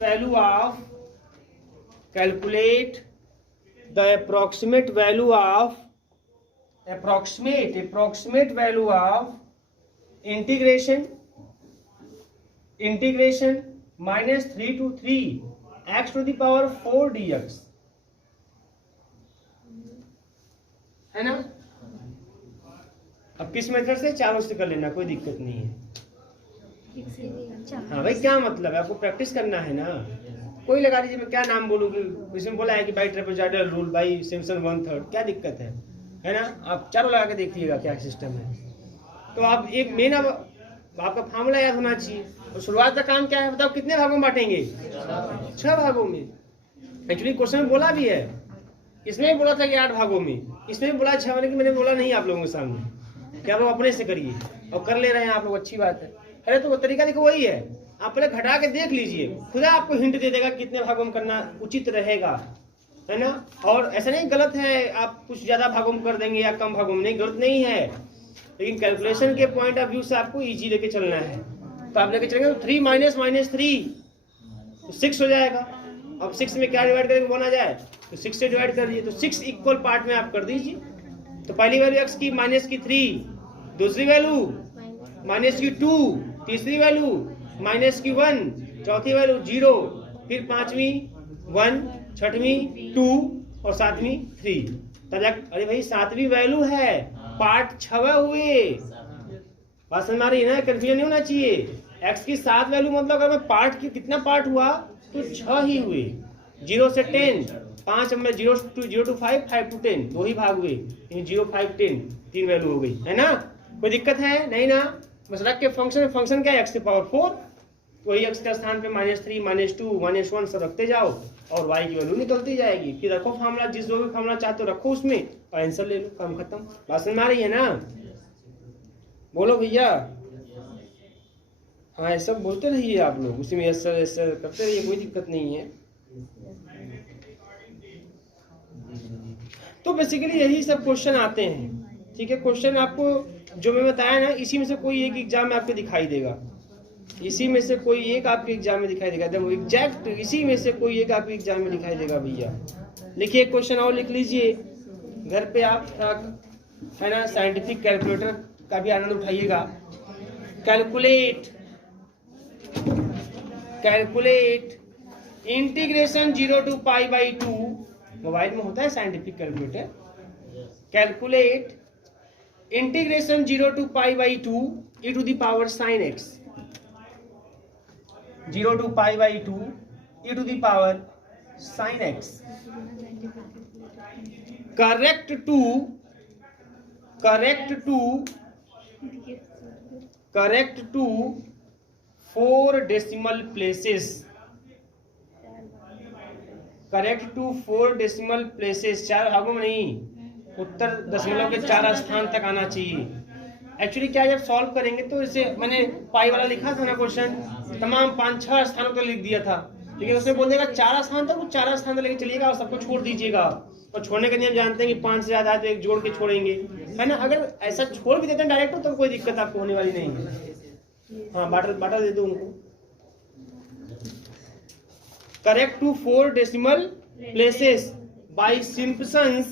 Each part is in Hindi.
value of calculate the approximate value of approximate value of integration minus 3 to 3 x to the power 4 dx है ना। अब किस मेथड से, चारों से कर लेना, कोई दिक्कत नहीं है। हाँ भाई, क्या मतलब है, आपको प्रैक्टिस करना है ना। कोई लगा दीजिए, मैं क्या नाम बोलूँगी, इसमें बोला है कि by trapezoidal rule by Simpson 1/3, क्या दिक्कत है ना। आप चारों लगा के देखिएगा क्या सिस्टम है। तो आप एक मेन, अब आपका फार्मूला याद होना चाहिए। और शुरुआत का काम क्या है बताओ, कितने भागों में बांटेंगे? 6 भागों में। एक्चुअली क्वेश्चन में बोला भी है, इसमें बोला था कि 8 भागों में, इसमें बोला 6 भागों में। मैंने बोला नहीं आप लोगों के सामने कि आप लोग अपने से करिए, और कर ले रहे हैं आप लोग, अच्छी बात है। अरे तो वो तरीका देखो वही है, आप पहले घटा के देख लीजिए, खुदा आपको हिंट दे देगा कितने भागों में करना उचित रहेगा, है ना। और ऐसा नहीं गलत है आप कुछ ज्यादा भागों में कर देंगे या कम भागों में, नहीं गलत नहीं है, लेकिन कैलकुलेशन के पॉइंट ऑफ व्यू से आपको इजी लेके चलना है। तो आप लेके चलेंगे तो 3 माइनस -3 तो 6 हो जाएगा। अब 6 में क्या डिवाइड करेंगे, 1 आ जाए तो 6 से डिवाइड कर दीजिए, तो 6 इक्वल पार्ट में आप कर दीजिए। तो पहली वैल्यू x की माइनस की 3, दूसरी वैल्यू माइनस की 2, तीसरी वैल्यू माइनस की 1, चौथी वैल्यू 0, फिर पांचवी 1, छठवीं 2 और सातवीं 3। तब अरे भाई 7वीं वैल्यू है, पार्ट 6 हुए। बात समझ आ रही है ना, कंफ्यूजन नहीं होना चाहिए। x की 7 वैल्यू मतलब अगर मैं पार्ट की कितना पार्ट हुआ तो 6 ही हुए, 0 से 10, 5 में 0 to 5, 5 to 10 2 ही भाग हुए, 0, 5, 10 3 वैल्यू हो गई, है ना। कोई दिक्कत है नहीं ना। बस रख के फंक्शन क्या है, x की पावर 4, वही x के स्थान पे -3, -2, -1 सब रखते जाओ और y की वैल्यू निकलती जाएगी। फिर रखो फार्मूला, जिस जो भी फार्मूला चाहते हो रखो उसमें और आंसर ले लो, काम खत्म। बात समझ आ रही है ना, बोलो भैया। हाँ ऐसा बोलते रहिए आप लोग, उसी में ऐसा करते रहिए, कोई दिक्कत नहीं है। तो बेसिकली यही सब क्वेश्चन आते हैं, ठीक है। क्वेश्चन आपको जो मैं बताया ना, इसी में से कोई एक एग्जाम में आपके दिखाई देगा, इसी में से कोई एक आपके एग्जाम में दिखाई देगा, एकदम एग्जैक्ट इसी में से कोई एक आपके एग्जाम में दिखाई देगा भैया। लिखिए क्वेश्चन और लिख लीजिए घर पे आप, है ना। साइंटिफिक कैलकुलेटर का भी आनंद उठाइएगा। कैलकुलेट इंटीग्रेशन 0 to π/2, मोबाइल में होता है scientific calculator. Calculate integration 0 to π/2 e to the power sin x, 0 to π/2 e to the power sin x। correct to 4 decimal places, correct to 4 decimal places, 4 भागों में नहीं, उत्तर दशमलव के 4 स्थान तक आना चाहिए। एक्चुअली क्या, जब सॉल्व करेंगे तो इसे मैंने पाई वाला लिखा था ना क्वेश्चन, तमाम 5-6 स्थानों तक लिख दिया था, लेकिन उसने बोल देगा 4 स्थान तक, वो 4 स्थान तक लेके चलिएगा और सबको छोड़ दीजिएगा। और छोड़ने का नियम जानते हैं कि 5 से ज्यादा है तो एक जोड़ के छोड़ेंगे, है ना। अगर ऐसा छोड़ भी देते हैं डायरेक्ट तो कोई दिक्कत आपको होने वाली नहीं है। हाँ बाटल दे दो उनको। Correct to 4 decimal places by Simpson's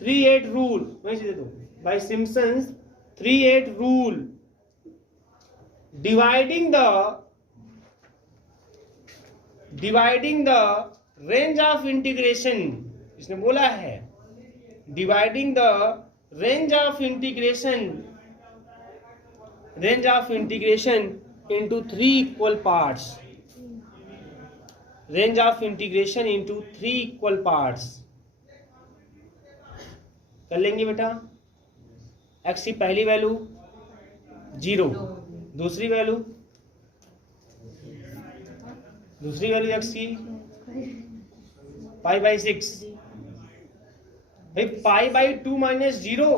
3/8 rule, वहीं से दे दो, by Simpson's 3/8 rule, dividing the range of integration, इसने बोला है dividing the range of integration into 3 equal parts, range of integration into 3 equal parts। कर लेंगे बेटा। x की पहली वैल्यू 0, दूसरी वैल्यू x की π/6, भाई π/2 -0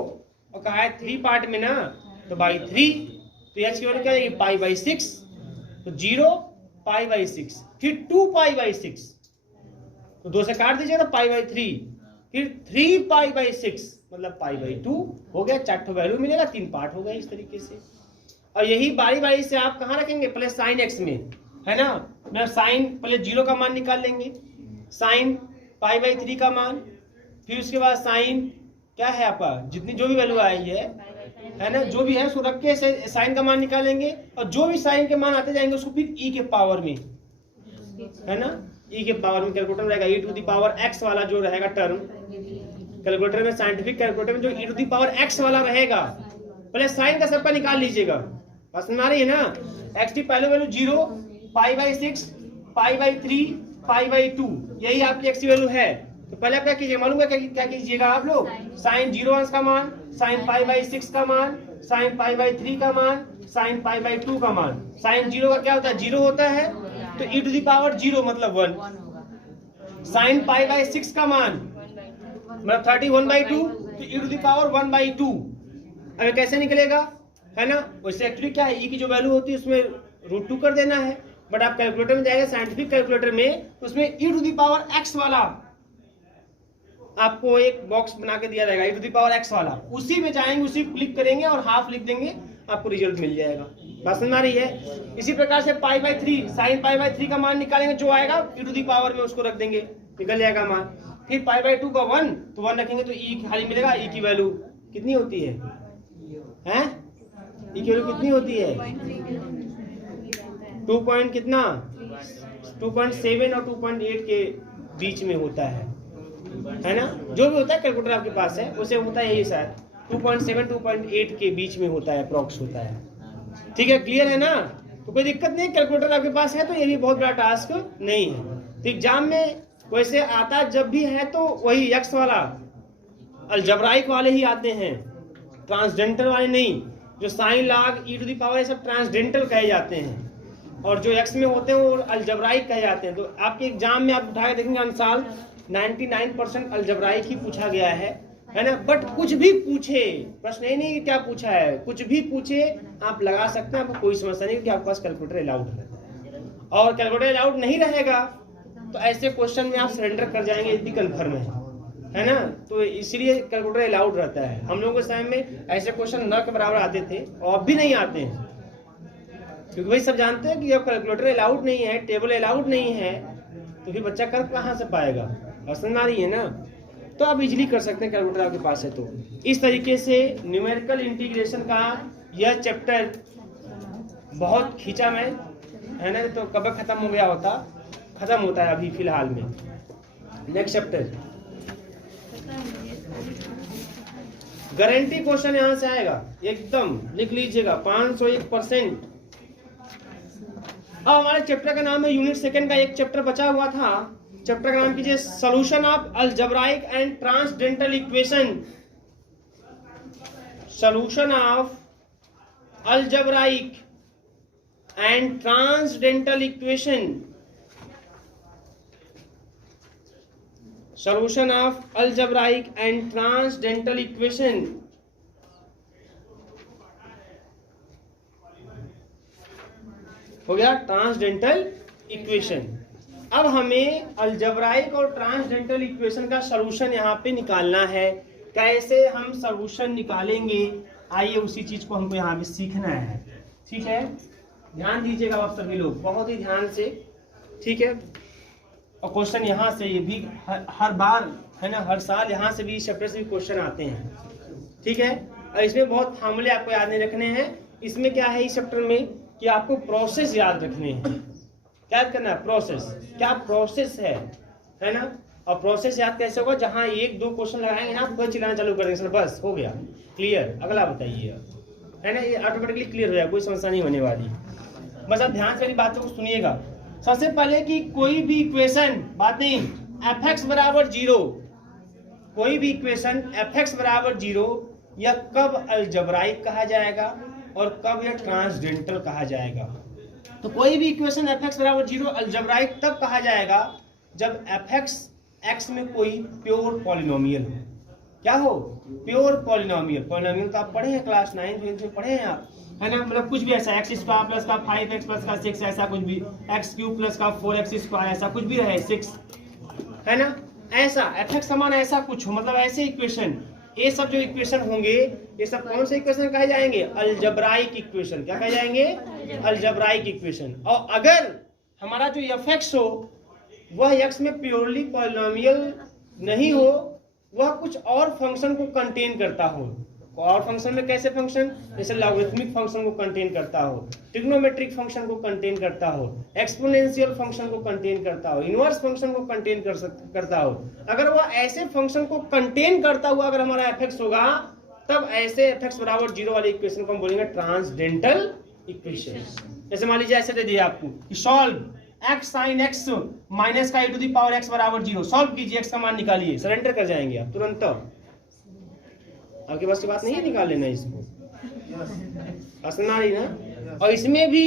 और कहा है 3 पार्ट में ना, तो /3, तो h की वैल्यू क्या आएगी π/6, तो 0 π/6, फिर 2 π/6, तो 2 से काट दीजिएगा π/3, फिर 3 π/6 मतलब π/2 हो गया। 4 वैल्यू मिलेगा, 3 पार्ट हो गया इस तरीके से। और यही बारी बारी से आप कहाँ रखेंगे, पहले साइन एक्स में, है ना, मैं साइन पहले 0 का मान निकाल लेंगे, साइन π/3 का मान, फिर उसके बाद साइन क्या है आपका, जितनी जो भी वैल्यू आई है ना, जो भी है उसको रख के साइन का मान निकालेंगे, और जो भी साइन के मान आते जाएंगे उसको फिर e के पावर में, है ना, e के पावर में कैलकुलेटर में रहेगा, e⁻x वाला जो रहेगा टर्म कैलकुलेटर में, साइंटिफिक कैलकुलेटर में जो e⁻x वाला रहेगा, पहले साइन का सबका निकाल लीजिएगा, बात समझ आ रही है ना। x की पहले वैल्यू 0, π/6, π/3, π/2, यही आपकी x की वैल्यू है। तो पहले आप क्या कीजिए, मालूम है क्या कीजिएगा आप लोग, साइन 0 का मान, साइन π/6 का मान, साइन π/3 का मान, साइन π/2 का मान। साइन 0 का क्या होता है, 0 होता है, तो e⁻0 मतलब 1। साइन π/6 का मान मतलब 31/2, तो e⁻1/2। अब कैसे निकलेगा, है ना, वैसे एक्चुअली क्या है, e की जो वैल्यू होती है उसमें √2 कर देना है, बट आप कैलकुलेटर में जाएगा साइंटिफिक कैलकुलेटर में, उसमें e⁻x वाला आपको एक बॉक्स बना के दिया जाएगा, e⁻x वाला, उसी में जाएंगे, उसी क्लिक करेंगे और हाफ लिख देंगे, आपको रिजल्ट मिल जाएगा। बात समझ आ रही है। इसी प्रकार से π/3, साइन π/3 का मान निकालेंगे, जो आएगा e⁻ में उसको रख देंगे, निकल जाएगा मान। फिर π/2 का 1, तो 1 रखेंगे तो e खाली मिलेगा, e की वैल्यू कितनी होती है, हैं, e की वैल्यू कितनी होती है, 2 पॉइंट कितना, 2.7 और 2.8 के बीच में होता है ना, जो भी होता है कैलकुलेटर आपके पास है उसे होता है यही शायद 2.7 2.8 के बीच में होता है, अप्रॉक्स होता है। ठीक है, क्लियर है ना, तो कोई दिक्कत नहीं, कैलकुलेटर आपके पास है तो ये भी बहुत बड़ा टास्क नहीं है। तो एग्जाम में वैसे आता जब भी है तो वही एक्स वाला, अलजबराइक वाले ही आते हैं, ट्रांसडेंटल वाले नहीं। जो साइन लॉग e⁻ ये सब ट्रांसडेंटल कहे जाते हैं, और जो एक्स में होते हैं वो अलजबराइक कहे जाते हैं। तो आपके एग्जाम में आप उठा के देखेंगे अनुसार 99% अलजबराइक ही पूछा गया है ना, बट कुछ भी पूछे, प्रश्न ये नहीं कि क्या पूछा है, कुछ भी पूछे आप लगा सकते हैं, आपको कोई समस्या नहीं, क्योंकि आपके पास कैलकुलेटर अलाउड है। और कैलकुलेटर अलाउड नहीं रहेगा तो ऐसे क्वेश्चन में आप सरेंडर कर जाएंगे, यदि कन्फर्म है ना, तो इसलिए कैलकुलेटर अलाउड रहता है। हम लोगों के टाइम में ऐसे क्वेश्चन न के बराबर आते थे और अब भी नहीं आते हैं, क्योंकि वही सब जानते हैं कि जब कैलकुलेटर अलाउड नहीं है, टेबल अलाउड नहीं है, तो फिर बच्चा कर कहाँ से पाएगा, पसंद आ रही है ना। तो आप इजीली कर सकते हैं, कैलकुलेटर आपके पास है तो। इस तरीके से न्यूमेरिकल इंटीग्रेशन का यह चैप्टर बहुत खींचा मैं, है ना, तो कब खत्म हो गया होता, खत्म होता है अभी फिलहाल में। नेक्स्ट चैप्टर गारंटी क्वेश्चन यहां से आएगा, एकदम लिख लीजिएगा 501%। अब हमारे चैप्टर का नाम है यूनिट सेकंड का एक चैप्टर बचा हुआ था, चैप्टर का नाम कीजिए solution of algebraic and transcendental equation. Solution of algebraic and transcendental equation. Solution of algebraic and transcendental equation. हो गया ट्रांसडेंटल इक्वेशन। अब हमें अलजेब्राइक और ट्रांसडेंटल इक्वेशन का सॉल्यूशन यहाँ पे निकालना है। कैसे हम सॉल्यूशन निकालेंगे, आइए उसी चीज को हमको यहाँ पे सीखना है। ठीक है, ध्यान दीजिएगा आप सभी लोग बहुत ही ध्यान से, ठीक है। और क्वेश्चन यहाँ से ये भी हर बार, है ना, हर साल यहाँ से भी इस चैप्टर से भी क्वेश्चन आते हैं। ठीक है, और इसमें बहुत फार्मूले आपको याद नहीं रखने हैं। इसमें क्या है इस चैप्टर में कि आपको प्रोसेस याद रखने हैं। क्या याद करना है, प्रोसेस, क्या प्रोसेस है ना। और प्रोसेस याद कैसे होगा, जहाँ 1-2 क्वेश्चन लगाएंगे ना, आप चिल्लाना चालू कर देंगे, सर बस हो गया क्लियर, अगला बताइए, है ना, ये ऑटोमेटिकली क्लियर हो जाएगा, कोई समस्या नहीं होने वाली। बस आप ध्यान से मेरी बातों को सुनिएगा। सबसे पहले कि कोई भी इक्वेशन, बात नहीं, f(x) = 0, कोई भी इक्वेशन f(x) = 0 यह कब अलजेब्राइक कहा जाएगा और कब यह ट्रांसडेंटल कहा जाएगा। तो कोई भी इक्वेशन f(x) = 0 अलजेब्राइक तब कहा जाएगा जब f(x) x में कोई प्योर पॉलिनोमियल हो। क्या हो, प्योर पॉलिनोमियल। पॉलिनोमियल तो आप पढ़े हैं क्लास 9 में पढ़े हैं आप, है ना, मतलब कुछ भी ऐसा x² + 5x + 6 ऐसा कुछ भी, x³ + 4x² ऐसा कुछ भी रहे 6, है ना, ऐसा f(x) समान ऐसा कुछ हो, मतलब ऐसे इक्वेशन ये सब जो इक्वेशन होंगे ये सब कौन से इक्वेशन कहे जाएंगे? Algebraic equation. क्या कहे जाएंगे? Algebraic equation. और अगर हमारा जो एफ हो वह एक्स में प्योरली पॉलिनोमियल नहीं हो, वह कुछ और फंक्शन को कंटेन करता हो। और फंक्शन में कैसे फंक्शन? जैसे लॉगरिथमिक फंक्शन को कंटेन करता हो, ट्रिग्नोमेट्रिक फंक्शन को कंटेन करता हो, एक्सपोनेंशियल फंक्शन को कंटेन करता हो, इनवर्स फंक्शन को कंटेन करता हो। अगर वह ऐसे फंक्शन को कंटेन करता हुआ अगर हमारा एफ होगा, तब ऐसे एफ बराबर 0 वाले इक्वेशन को हम बोलेंगे ट्रांसडेंटल इक्वेशन। जैसे मान लीजिए ऐसे दे दिया आपको कि solve x sin x minus का e to the power x बराबर 0। सॉल्व कीजिए, x का मान निकालिए, सरेंडर कर जाएंगे आप तुरंत। आपके पास की बात नहीं है, निकाल लेना इसको, रही ना। और इसमें भी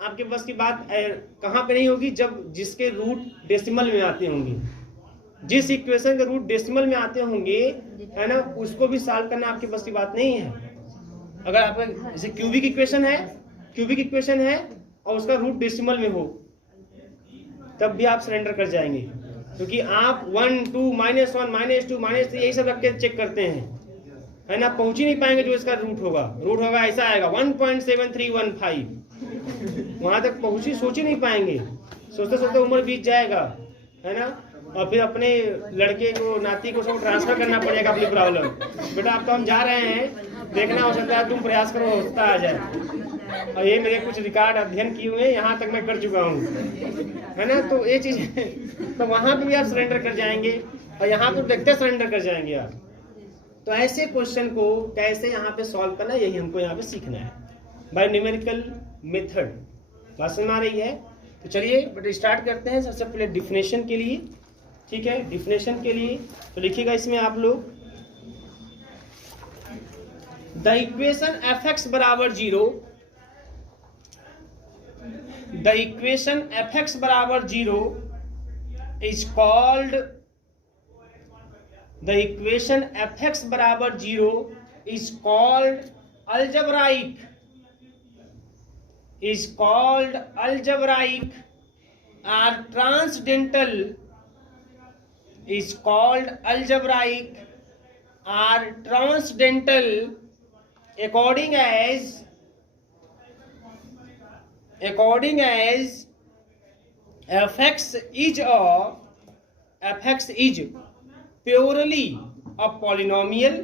आपके पास की बात कहाँ पे नहीं होगी? जब जिसके रूट डेसिमल में आते होंगे, जिस इक्वेशन के रूट डेसिमल में आते होंगे, है ना, उसको भी सॉल्व करना आपके पास की बात नहीं है। अगर आप जैसे क्यूबिक इक्वेशन है और उसका रूट डेसिमल में हो, तब भी आप सरेंडर कर जाएंगे, क्योंकि आप 1 2 -1 -2 -3 यही सब रख के चेक करते हैं, है ना। पहुंच ही नहीं पाएंगे जो इसका रूट होगा ऐसा आएगा 1.7315, वहां तक सोच ही नहीं पाएंगे। सोचते उम्र बीत जाएगा, है ना। और फिर अपने लड़के को, नाती को सब ट्रांसफर करना पड़ेगा अपनी प्रॉब्लम। बेटा अब तो हम जा रहे हैं, देखना हो सकता है तुम प्रयास करो होता आ जाए। और ये मेरे कुछ रिकॉर्ड अध्ययन किए हुए, यहाँ तक मैं कर चुका हूँ, है ना। तो ये चीज तो वहां पे भी आप सरेंडर कर जाएंगे और यहाँ पे देखते सरेंडर कर जाएंगे आप। तो ऐसे क्वेश्चन को कैसे यहाँ पे सॉल्व करना, यही हमको यहाँ पे सीखना है बाय न्यूमेरिकल मेथड। बात समझ में आ रही है? तो चलिए बट स्टार्ट करते हैं। सबसे पहले डिफिनेशन के लिए, ठीक है, डिफिनेशन के लिए तो लिखिएगा इसमें आप लोग, द इक्वेशन एफ एक्स बराबर 0, the equation fx बराबर 0 is called, the equation fx बराबर 0 is called algebraic, or transcendental, is called algebraic or transcendental according as fx is purely a polynomial,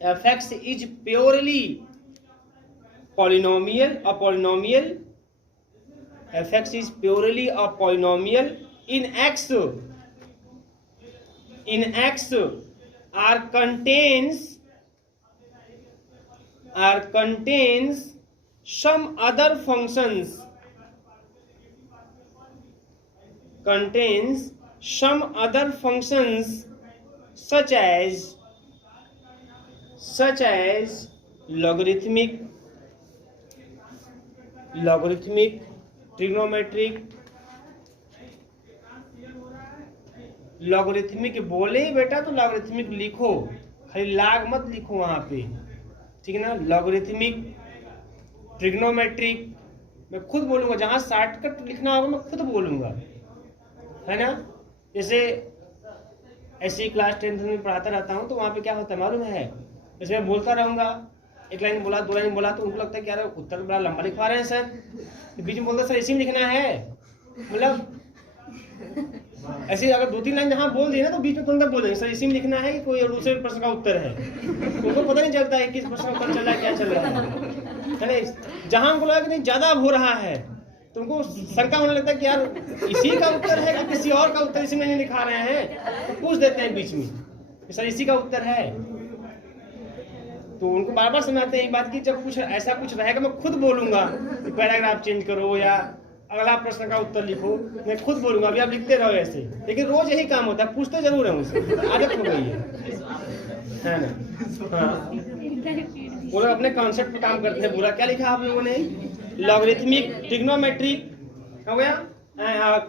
fx is purely polynomial, fx is purely a polynomial in x or contains some other functions, such as logarithmic, trigonometric, logarithmic बोले बेटा तो लॉगरिथमिक लिखो, खाली लाग मत लिखो वहां पे, ठीक है ना। लॉगरिथमिक, ट्रिग्नोमेट्रिक मैं खुद बोलूंगा, जहां शॉर्टकट लिखना होगा मैं खुद बोलूंगा, है ना। जैसे ऐसी क्लास 10th में पढ़ाता रहता हूँ, तो वहाँ पे क्या होता है मालूम है, जैसे मैं बोलता रहूंगा, एक लाइन बोला, 2 लाइन बोला, तो उनको लगता है कि यार उत्तर बड़ा लंबा लिखवा रहे हैं सर, तो बीच में बोलता सर इसी में लिखना है, मतलब ऐसे अगर 2-3 लाइन जहाँ बोल दिए ना, तो बीच में तुरंत बोल देंगे सर इसी में लिखना है कि कोई दूसरे प्रश्न का उत्तर है। उनको पता नहीं चलता है किस प्रश्न का उत्तर चल रहा है, क्या चल रहा है ना। जहाँ हमको लगा कि नहीं ज्यादा हो रहा है, तो उनको शंका होने लगता है कि यार इसी का उत्तर है कि किसी और का उत्तर इसी में नहीं लिखा रहे हैं, तो पूछ देते हैं बीच में कि सर इसी का उत्तर है। तो उनको बार बार समझाते हैं एक बात की, जब कुछ ऐसा कुछ रहेगा मैं खुद बोलूंगा कि पैराग्राफ चेंज करो या अगला प्रश्न का उत्तर लिखो, मैं खुद बोलूंगा, अभी आप लिखते रहो ऐसे। लेकिन रोज यही काम होता है, पूछते जरूर है मुझसे, आदत हो गई है ना। हाँ, वो लोग अपने कॉन्सेप्ट पे काम करते हैं पूरा। क्या लिखा आप लोगों ने? लॉगरिथमिक, ट्रिग्नोमेट्रिक हो गया,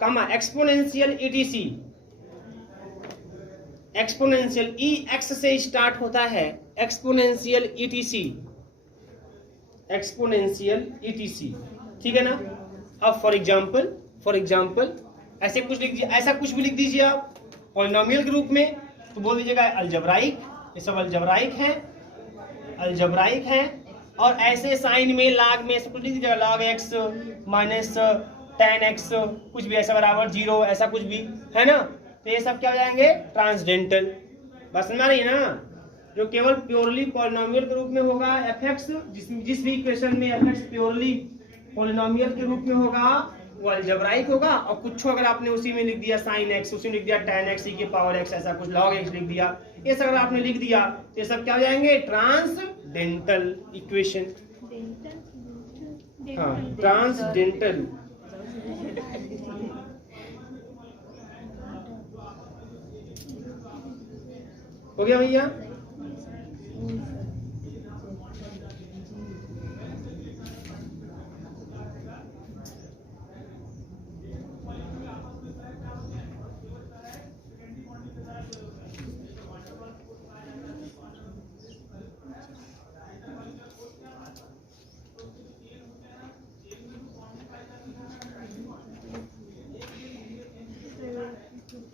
कमा एक्सपोनेंशियल, ईटीसी। एक्सपोनेंशियल ई एक्स से स्टार्ट होता है, एक्सपोनेंशियल ईटीसी, एक्सपोनेंशियल ईटीसी, ठीक है ना। अब फॉर एग्जाम्पल ऐसे कुछ लिख दीजिए, ऐसा कुछ भी लिख दीजिए आप पॉलिनोमियल के रूप में, तो बोल दीजिएगा अलजेब्राइक, ये सब अलजबराइक हैं। और ऐसे साइन में लाग में सब कुछ नहीं दीजिएगा, log x minus tan x कुछ भी ऐसा बराबर 0 ऐसा कुछ भी है ना, तो ये सब क्या हो जाएंगे ट्रांसडेंटल। बस समझ रही है ना। जो केवल प्योरली पॉलिनोमियल के रूप में होगा fx, जिस भी इक्वेशन में fx प्योरली पॉलिनोमियल के रूप में होगा वो अलजेब्राइक होगा। और कुछ अगर आपने उसी में लिख दिया sin x, उसी में लिख दिया tan x e की पावर x, ऐसा कुछ log x लिख दिया, ये सब अगर आपने लिख दिया तो ये सब क्या हो जाएंगे ट्रांसडेंटल इक्वेशन। हाँ ट्रांसडेंटल। हो गया भैया।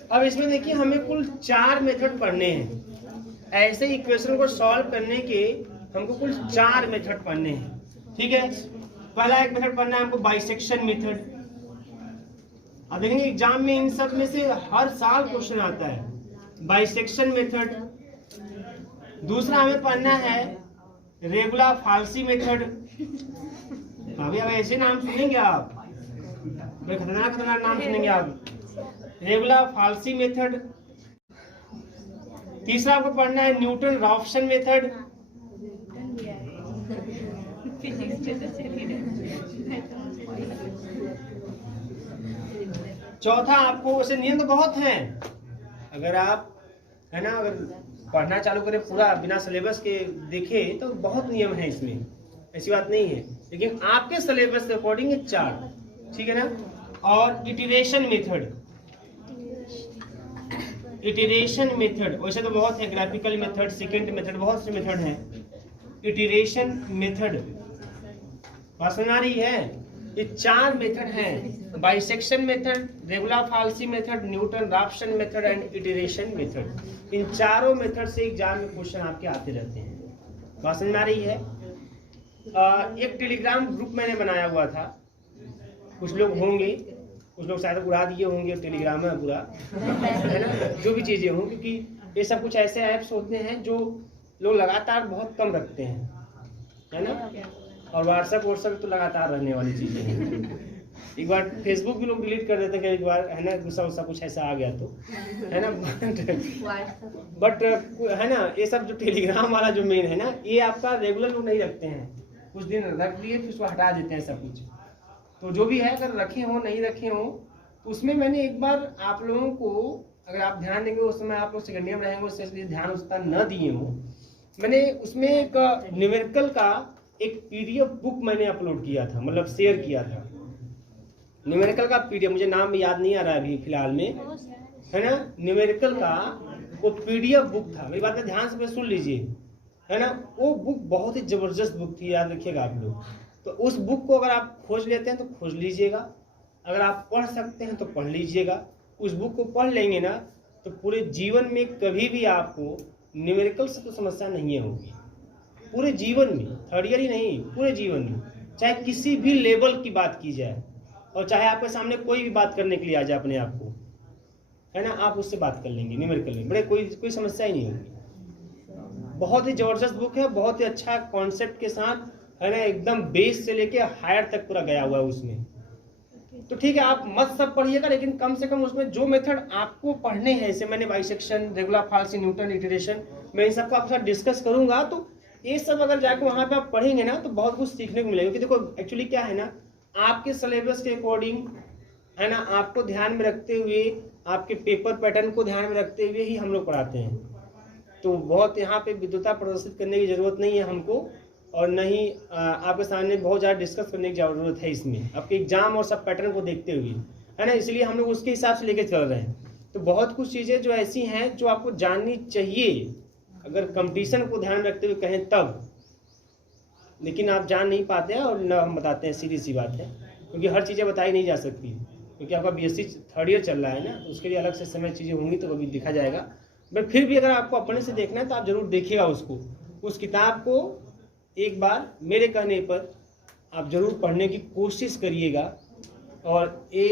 अब इसमें देखिए हमें कुल 4 मेथड पढ़ने हैं। ऐसे इक्वेशन को सॉल्व करने के हमको कुल 4 मेथड पढ़ने हैं, ठीक है। पहला एक मेथड पढ़ना है हमको बाइसेक्शन मेथड। अब देखेंगे एग्जाम में इन सब में से हर साल क्वेश्चन आता है बाइसेक्शन मेथड। दूसरा हमें पढ़ना है रेगुलर फाल्सी मेथड। अभी अब ऐसे नाम सुनेंगे आप, खतरनाक नाम सुनेंगे आप, रेगुलर फाल्सी मेथड। तीसरा आपको पढ़ना है न्यूटन रॉफ्सन मेथड। चौथा आपको वैसे नियम तो बहुत हैं, अगर आप है ना अगर पढ़ना चालू करें पूरा बिना सिलेबस के देखें तो बहुत नियम है इसमें, ऐसी बात नहीं है, लेकिन आपके सिलेबस के अकॉर्डिंग 4, ठीक है ना। और इटरेशन मेथड, इटरेशन मेथड वैसे तो बहुत है, ग्राफिकल मेथड, सेकंड मेथड, बहुत से मेथड हैं। इटरेशन मेथड बात समझ आ रही है। ये 4 मेथड हैं, bisection method, regular falsi method, Newton Raphson method and iteration method. इन चारों मेथड से एग्जाम में क्वेश्चन आपके आते रहते हैं। बात समझ आ रही है। एक टेलीग्राम ग्रुप मैंने बनाया हुआ था, कुछ लोग होंगे, कुछ लोग शायद उड़ा दिए होंगे टेलीग्राम में पूरा, है ना, जो भी चीजें हों, क्योंकि ये सब कुछ ऐसे ऐप्स होते हैं जो लोग लगातार बहुत कम रखते हैं, है ना। और व्हाट्सएप तो लगातार रहने वाली चीजें हैं। एक बार फेसबुक भी लोग डिलीट कर देते हैं, एक बार है ना गुस्सा कुछ ऐसा आ गया तो, है ना। बट है ना ये सब जो टेलीग्राम वाला जो मेन है ना, ये आपका रेगुलर लोग नहीं रखते हैं, कुछ दिन रख दिए फिर उसको हटा देते हैं सब कुछ। तो जो भी है अगर रखे हो नहीं रखे हो तो उसमें मैंने एक बार आप लोगों को, अगर आप ध्यान देंगे उस समय आप लोग सेकेंड ईयर में रहेंगे, उससे ध्यान उसका न दिए हो, मैंने उसमें एक न्यूमेरिकल का एक पीडीएफ बुक मैंने अपलोड किया था, मतलब शेयर किया था। न्यूमेरिकल का पीडीएफ, मुझे नाम याद नहीं आ रहा है अभी फिलहाल में, है ना। न्यूमेरिकल का वो पीडीएफ बुक था, मेरी बात में ध्यान से सुन लीजिए, है ना। वो बुक बहुत ही जबरदस्त बुक थी, याद रखिएगा आप लोग। तो उस बुक को अगर आप खोज लेते हैं तो खोज लीजिएगा, अगर आप पढ़ सकते हैं तो पढ़ लीजिएगा। उस बुक को पढ़ लेंगे ना तो पूरे जीवन में कभी भी आपको न्यूमेरिकल से तो समस्या नहीं होगी, पूरे जीवन में, थर्ड ईयर ही नहीं, पूरे जीवन में, चाहे किसी भी लेवल की बात की जाए और चाहे आपके सामने कोई भी बात करने के लिए आ जाए अपने आप को, है ना, आप उससे बात कर लेंगे न्यूमेरिकल में, बड़े कोई समस्या ही नहीं होगी। बहुत ही जबरदस्त बुक है, बहुत ही अच्छा कॉन्सेप्ट के साथ, है ना, एकदम बेस से लेके हायर तक पूरा गया हुआ है उसमें। तो ठीक है, आप मत सब पढ़िएगा, लेकिन कम से कम उसमें जो मेथड आपको पढ़ने हैं, जैसे मैंने बाइसेक्शन, रेगुलर फाल्सी, न्यूटन, इटरेशन, मैं इन सबको आपके साथ डिस्कस करूंगा। तो ये सब अगर जाकर वहां पे आप पढ़ेंगे ना तो बहुत कुछ सीखने को मिलेगा। क्योंकि देखो एक्चुअली क्या है ना, आपके सिलेबस के अकॉर्डिंग, है ना, आपको ध्यान में रखते हुए, आपके पेपर पैटर्न को ध्यान में रखते हुए ही हम लोग पढ़ाते हैं। तो बहुत यहाँ पे विद्वता प्रदर्शित करने की जरूरत नहीं है हमको, और नहीं आपके सामने बहुत ज़्यादा डिस्कस करने की जरूरत है इसमें, आपके एग्जाम और सब पैटर्न को देखते हुए, है ना, इसलिए हम लोग उसके हिसाब से लेके चल रहे हैं। तो बहुत कुछ चीज़ें जो ऐसी हैं जो आपको जाननी चाहिए, अगर कंपटीशन को ध्यान रखते हुए कहें तब, लेकिन आप जान नहीं पाते हैं और न हम बताते हैं, सीधी सी बात है, क्योंकि हर चीज़ें बताई नहीं जा सकती, क्योंकि आपका बीएससी थर्ड ईयर चल रहा है ना, तो उसके लिए अलग से समय चीज़ें होंगी तो अभी लिखा जाएगा। बट फिर भी अगर आपको अपने से देखना है तो आप जरूर देखिएगा उसको, उस किताब को एक बार मेरे कहने पर आप जरूर पढ़ने की कोशिश करिएगा। और ये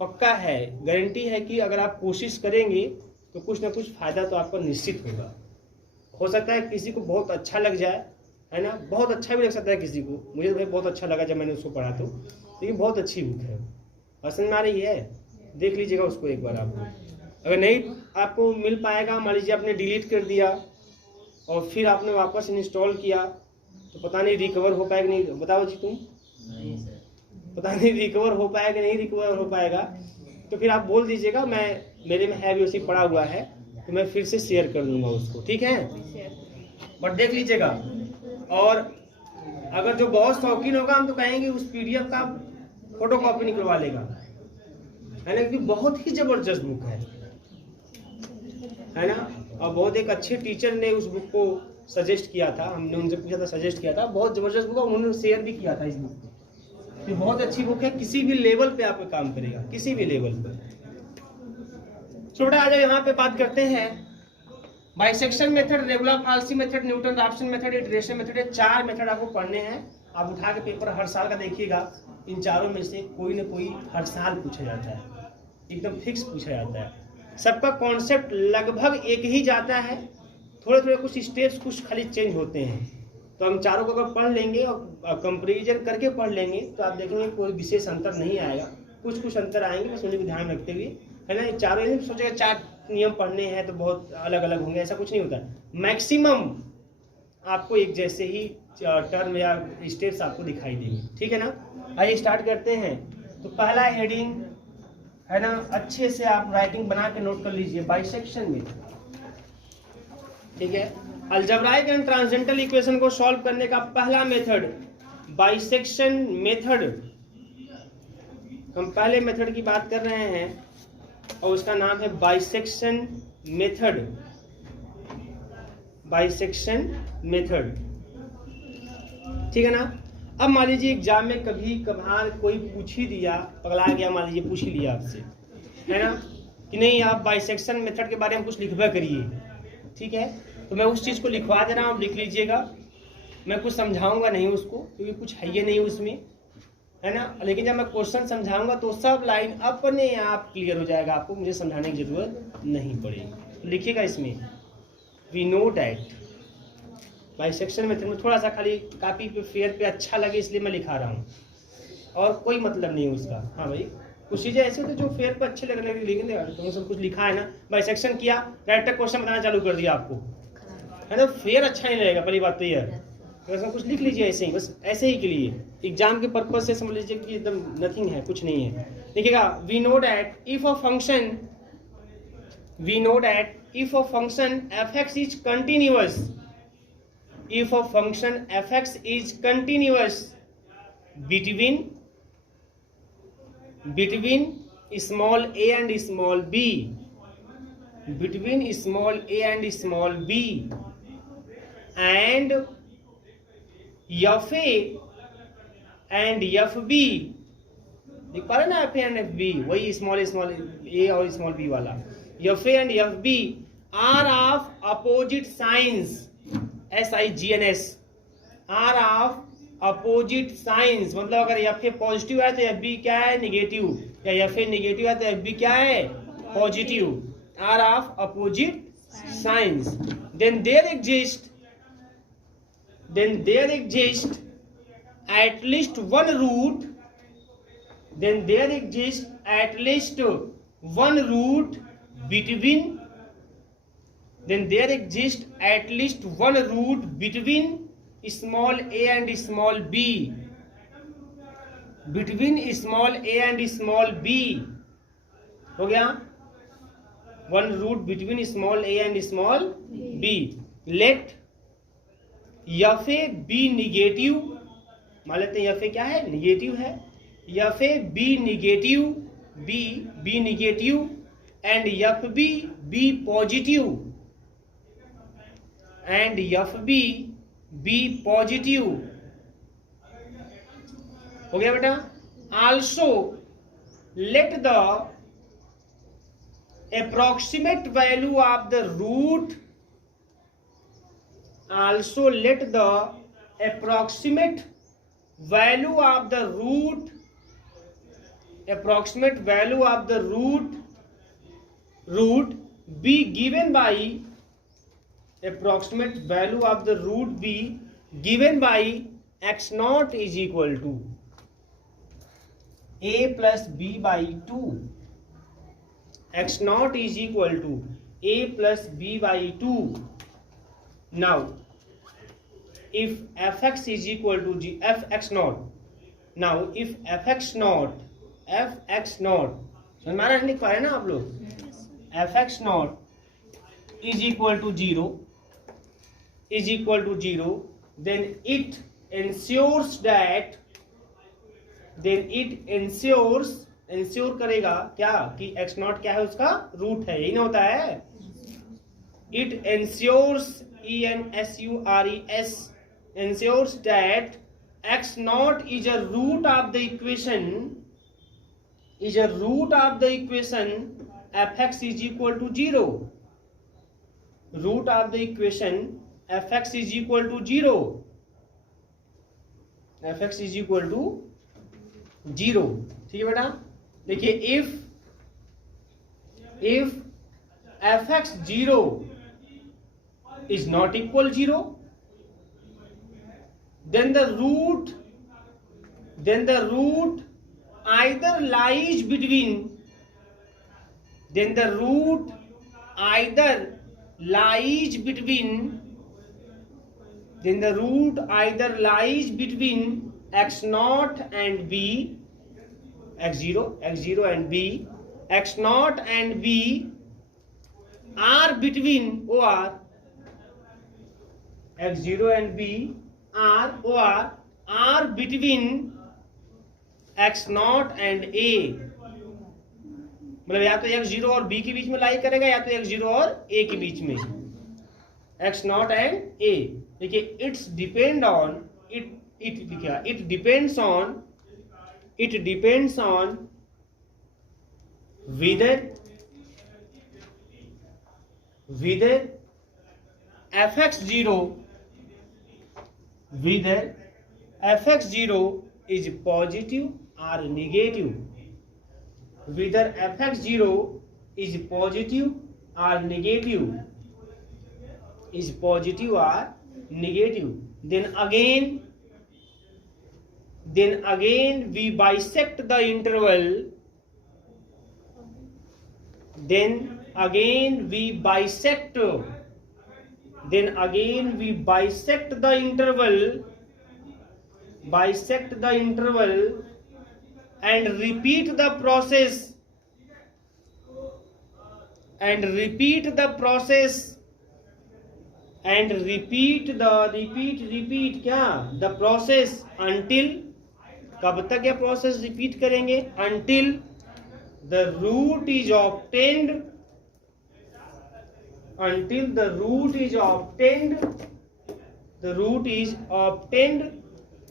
पक्का है, गारंटी है कि अगर आप कोशिश करेंगे तो कुछ ना कुछ फ़ायदा तो आपको निश्चित होगा। हो सकता है किसी को बहुत अच्छा लग जाए, है ना, बहुत अच्छा भी लग सकता है किसी को। मुझे तो भाई बहुत अच्छा लगा जब मैंने उसको पढ़ा तो ये बहुत अच्छी बुक है। पसंद में आ रही है, देख लीजिएगा उसको एक बार। आपको अगर नहीं आपको मिल पाएगा, मान लीजिए आपने डिलीट कर दिया और फिर आपने वापस इंस्टॉल किया तो पता नहीं रिकवर हो पाएगा नहीं, बताओ जी तुम। नहीं सर, पता नहीं रिकवर हो पाएगा नहीं रिकवर हो पाएगा, तो फिर आप बोल दीजिएगा मैं मेरे में है भी उसी पड़ा हुआ है तो मैं फिर से शेयर कर दूंगा उसको, ठीक है। बट देख लीजिएगा। और अगर जो बहुत शौकीन होगा हम तो कहेंगे उस पीडीएफ का फोटो कॉपी निकलवा लेगा, है ना, क्योंकि बहुत ही जबरदस्त बुक है ना। और बहुत एक अच्छे टीचर ने उस बुक को सजेस्ट किया था, हमने उनसे पूछा था, सजेस्ट किया था, बहुत जबरदस्त बुक है, उन्होंने शेयर भी किया था इस बुक को। ये बहुत अच्छी बुक है, किसी भी लेवल पे आपको काम करेगा, किसी भी लेवल पे। छोटा आ जाओ, यहाँ पे बात करते हैं bisection method, regular falsi method, Newton Raphson method, iteration method. ये 4 मेथड आपको पढ़ने हैं। आप उठा के पेपर हर साल का देखिएगा, इन चारों में से कोई ना कोई हर साल पूछा जाता है, एकदम फिक्स पूछा जाता है। सबका कॉन्सेप्ट लगभग एक ही जाता है, थोड़े थोड़े कुछ स्टेप्स कुछ खाली चेंज होते हैं। तो हम चारों को अगर पढ़ लेंगे और कंपेरिजन करके पढ़ लेंगे तो आप देखेंगे कोई विशेष अंतर नहीं आएगा, कुछ कुछ अंतर आएंगे, बस उन्हें को ध्यान रखते हुए, है ना। ये चारों नहीं सोचेगा 4 नियम पढ़ने हैं तो बहुत अलग अलग होंगे, ऐसा कुछ नहीं होता। मैक्सिमम आपको एक जैसे ही टर्म या स्टेप्स आपको दिखाई देंगे, ठीक है ना। आइए स्टार्ट करते हैं। तो पहला हेडिंग है ना, अच्छे से आप राइटिंग बना के नोट कर लीजिए, बाइसेक्शन में, ठीक है। अलजेब्राइक एंड ट्रांसेंडेंटल इक्वेशन को सॉल्व करने का पहला मेथड बाइसेक्शन मेथड। हम पहले मेथड की बात कर रहे हैं और उसका नाम है बाइसेक्शन मेथड, बाइसेक्शन मेथड, ठीक है ना। अब मान लीजिए एग्जाम में कभी कभार कोई पूछ ही दिया, पगला गया, मान लीजिए पूछ ही लिया आपसे, है ना, कि नहीं आप बाइसेक्शन मेथड के बारे में कुछ लिखवा करिए, ठीक है। तो मैं उस चीज़ को लिखवा दे रहा हूँ, आप लिख लीजिएगा। मैं कुछ समझाऊंगा नहीं उसको क्योंकि कुछ है ये नहीं उसमें, है ना। लेकिन जब मैं क्वेश्चन समझाऊंगा तो सब लाइन अपने आप क्लियर हो जाएगा, आपको मुझे समझाने की जरूरत नहीं पड़ेगी। लिखिएगा इसमें, we know that bisection method में थोड़ा सा खाली कॉपी पे फेयर पे अच्छा लगे इसलिए मैं लिखा रहा हूँ, और कोई मतलब नहीं है उसका। हाँ भाई, कुछ चीज़ें ऐसे होती है जो फेयर पे अच्छे लगने लगे, लिखने लगा तो सब कुछ लिखा है ना, बाइसेक्शन किया, डायरेक्ट क्वेश्चन बताना चालू कर दिया आपको, है ना, फेयर अच्छा नहीं लगेगा, पहली बात तो ये है। तो ऐसा कुछ लिख लीजिए ऐसे ही, बस ऐसे ही के लिए, एग्जाम के पर्पज से समझ लीजिए कि एकदम नथिंग है, कुछ नहीं है। देखिएगा, we know that if a function, we know that if a function f(x) is continuous, if a function f(x) is continuous between small a and small b, between small a and small b, and fa and fb, देख पा रहे ना, fa and fb, वही स्मॉल a और स्मॉल b वाला, fa and fb are of opposite signs, SIGNS, are of opposite signs. मतलब अगर एफ ए पॉजिटिव है तो एफ बी क्या है, निगेटिव, या एफ ए निगेटिव है तो एफ बी क्या है, positive. Are of opposite signs, then there exist at least one root, then there exists at least one root between, then there exists at least one root between small a and small b, between small a and small b, हो गया, one root between small a and small b। let F A B negative, मान लेते हैं एफ ए क्या है, निगेटिव है, F A B negative, B negative, and F B B positive, and F B positive, हो गया बेटा। Also let the approximate value of the root, also let the approximate value of the root be given by x naught is equal to a plus b by 2. x naught is equal to a plus b by 2. Now if fx is equal to fx naught, now if fx naught समझ में आ रहा है, लिख पा रहे हैं ना आप लोग, fx naught is equal to 0, then it ensures that, ensure करेगा क्या कि x naught क्या है, उसका रूट है, यही ना होता है. It ensures ensures that x naught is a root of the equation fx is equal to 0. Root of the equation fx is equal to 0. fx is equal to 0. ठीक है बेटा. देखिए if fx 0 is not equal 0, then the root either lies between x naught and b, x0 and b. X naught and b are between x0 and b are between x naught and a. मतलब या तो x0 और b के बीच में लाई करेगा, या तो x0 और a के बीच में, x naught and a. देखिए it depends on whether fx0 is positive or negative. Whether fx0 is positive or negative, then again we bisect the interval. And repeat the process until, कब तक यह प्रोसेस रिपीट करेंगे, until the root is obtained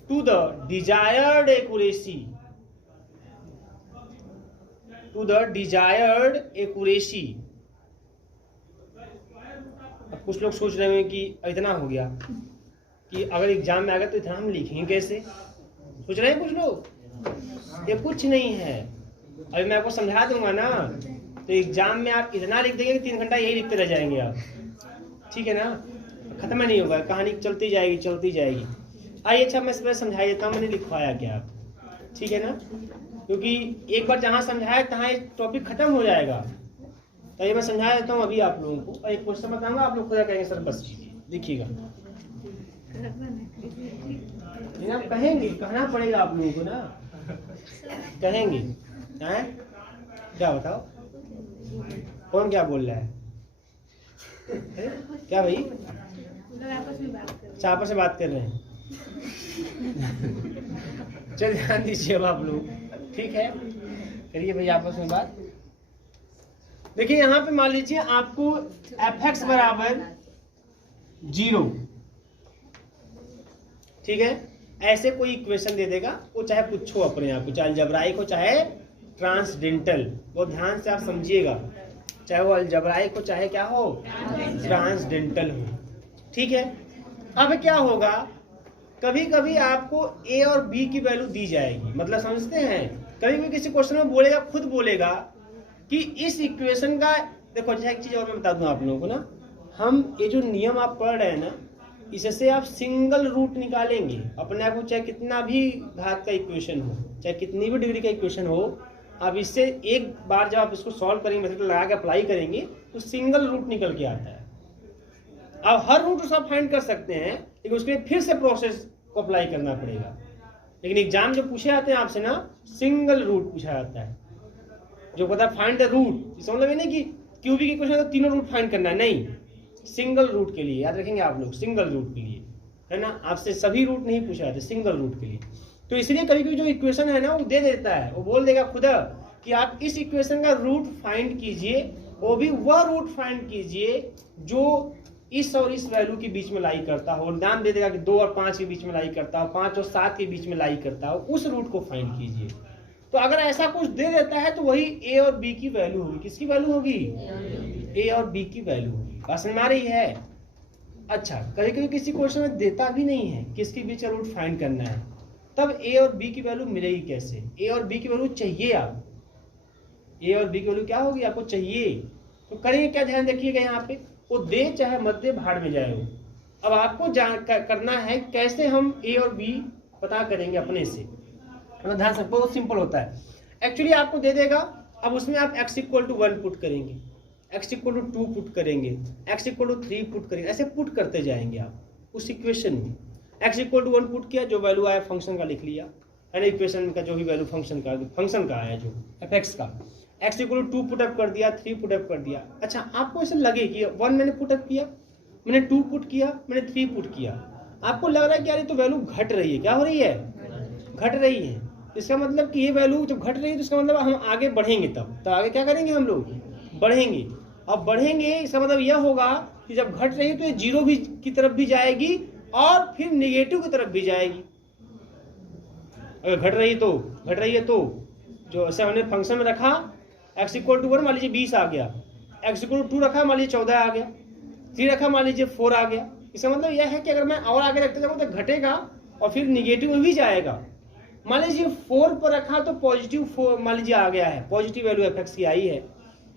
to the desired accuracy. अब कुछ लोग सोच रहे हैं कि इतना हो गया कि अगर एग्जाम में आ गया तो इतना हम लिखेंगे कैसे, सोच रहे हैं कुछ लोग. ये कुछ नहीं है. अभी मैं आपको समझा दूंगा ना, तो एग्जाम में आप इतना लिख देंगे कि 3 घंटा यही लिखते रह जाएंगे आप. ठीक है ना, खत्म नहीं होगा, कहानी चलती जाएगी. आइए, अच्छा मैं इस पर समझा देता हूँ मैंने लिखवाया क्या आप. ठीक है ना, क्योंकि एक बार जहाँ समझाया तहाँ टॉपिक खत्म हो जाएगा. तो ये मैं समझा देता हूँ अभी आप लोगों को, और एक क्वेश्चन बताऊंगा, आप लोग खुद कहेंगे सर बस देखिएगा. आप कहेंगे, कहना पड़ेगा आप लोगों को ना, कहेंगे हैं. क्या बताओ, कौन क्या बोल रहा है? क्या भाई, आपस में बात कर रहे हैं. चल ध्यान दीजिए अब आप लोग. ठीक है, करिए भाई आपस में बात. देखिए यहाँ पे मान लीजिए आपको fx बराबर 0, ठीक है, ऐसे कोई इक्वेशन दे देगा, वो चाहे कुछ हो अपने आप को, चाहे अलजेब्राइक हो चाहे ट्रांसडेंटल. बहुत ध्यान से आप समझिएगा. चाहे वो अलजेब्राइक हो चाहे क्या हो ट्रांसडेंटल हो। ठीक है, अब क्या होगा, कभी कभी आपको ए और बी की वैल्यू दी जाएगी, मतलब समझते हैं, कभी कभी किसी क्वेश्चन में बोलेगा, खुद बोलेगा कि इस इक्वेशन का, देखो जैसे एक चीज और मैं बता दूं आप लोगों को ना, हम ये जो नियम आप पढ़ रहे हैं ना, इससे आप सिंगल रूट निकालेंगे अपने आप को, चाहे कितना भी घात का इक्वेशन हो, चाहे कितनी भी डिग्री का इक्वेशन हो, आप इससे एक बार जब आप इसको सॉल्व करेंगे, मेथड लगा के अप्लाई करेंगे, तो सिंगल रूट निकल के आता है। अब हर रूट को आप फाइंड कर सकते हैं, लेकिन उसके लिए फिर से प्रोसेस को अप्लाई करना पड़ेगा। लेकिन एग्जाम जो पूछे जाते हैं आपसे ना, सिंगल रूट पूछा जाता है, जो पता फाइंड द रूट, इसका मतलब ये नहीं कि क्यूबिक इक्वेशन तो तीनों रूट फाइंड करना है, नहीं, सिंगल रूट के लिए याद रखेंगे आप लोग, सिंगल रूट के लिए, है ना, आपसे सभी रूट नहीं पूछा जाता, सिंगल रूट के लिए। तो इसलिए कभी कभी जो इक्वेशन है ना वो दे देता है, वो बोल देगा खुद कि आप इस इक्वेशन का रूट फाइंड कीजिए, वो भी वह रूट फाइंड कीजिए जो इस और इस वैल्यू के बीच में लाई करता हो, नाम दे देगा कि 2 और 5 के बीच में लाई करता हो, 5 और 7 के बीच में लाई करता हो, उस रूट को फाइंड कीजिए। तो अगर ऐसा कुछ दे देता है तो वही ए और बी की वैल्यू होगी, किसकी वैल्यू होगी, ए और बी की वैल्यू होगी। बात समझ में आ रही है? अच्छा, कभी कभी किसी क्वेश्चन में देता भी नहीं है किसके बीच रूट फाइंड करना है, तब ए और बी की वैल्यू मिलेगी कैसे? ए और बी की वैल्यू चाहिए, आप ए और बी की वैल्यू क्या होगी, आपको चाहिए। तो करेंगे क्या, ध्यान रखिएगा यहाँ पे, वो दे चाहे मत दे, भाड़ में जाए वो, अब आपको करना है कैसे हम ए और बी पता करेंगे अपने से, मतलब ध्यान से, बहुत सिंपल होता है। एक्चुअली आपको दे देगा, अब उसमें आप x इक्वल टू 1 पुट करेंगे, x इक्वल टू 2 पुट करेंगे, x इक्वल टू 3 पुट करेंगे, ऐसे पुट करते जाएंगे आप उस इक्वेशन में। x इक्वल टू 1 पुट किया, जो वैल्यू आया फंक्शन का लिख लिया, है ना, इक्वेशन का जो भी वैल्यू फंक्शन का आया जो fx का, x इक्वल टू 2 पुटअप कर दिया, 3 पुटअप कर दिया। अच्छा, आपको ऐसा लगे कि 1 मैंने पुटअप किया, मैंने 2 पुट किया, मैंने 3 पुट किया, आपको लग रहा है कि यार ये तो वैल्यू घट रही है, क्या हो रही है, घट रही है। इसका मतलब कि ये वैल्यू जब घट रही है तो इसका मतलब हम आगे बढ़ेंगे, तब आगे क्या करेंगे, हम लोग बढ़ेंगे। अब बढ़ेंगे इसका मतलब यह होगा कि जब घट रही है तो ये जीरो भी की तरफ भी जाएगी और फिर निगेटिव की तरफ भी जाएगी। अगर घट रही है तो जो ऐसे हमने फंक्शन में रखा, x इक्वल टू 1 मान लीजिए 20 आ गया, x इक्वल टू 2 रखा मान लीजिए 14 आ गया, 3 रखा मान लीजिए 4 आ गया। इसका मतलब यह है कि अगर मैं और आगे रखते जाऊँ तो घटेगा और फिर निगेटिव में भी जाएगा। मान लीजिए 4 पर रखा तो पॉजिटिव 4 मान लीजिए आ गया है, पॉजिटिव वैल्यू fx की आई है,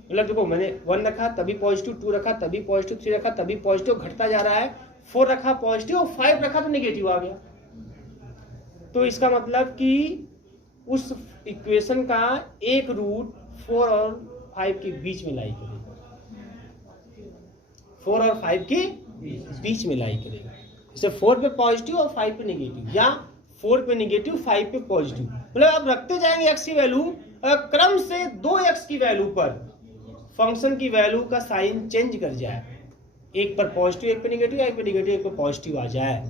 मतलब देखो मैंने 1 रखा तभी पॉजिटिव, 2 रखा तभी पॉजिटिव, 3 रखा तभी पॉजिटिव, घटता जा रहा है, 4 रखा पॉजिटिव और 5 रखा तो निगेटिव आ गया। तो इसका मतलब कि उस इक्वेशन का एक रूट 4 और 5 के बीच में लाई करेगा, 4 और 5 के बीच में लाई करेगा। जैसे 4 पे पॉजिटिव और 5 पे निगेटिव, या 4 पे निगेटिव 5 पे पॉजिटिव, मतलब आप रखते जाएंगे x की वैल्यू, क्रम से 2x की वैल्यू पर फंक्शन की वैल्यू का साइन चेंज कर जाए, एक पर पॉजिटिव एक पे निगेटिव, एक पे निगेटिव एक पे पॉजिटिव आ जाए,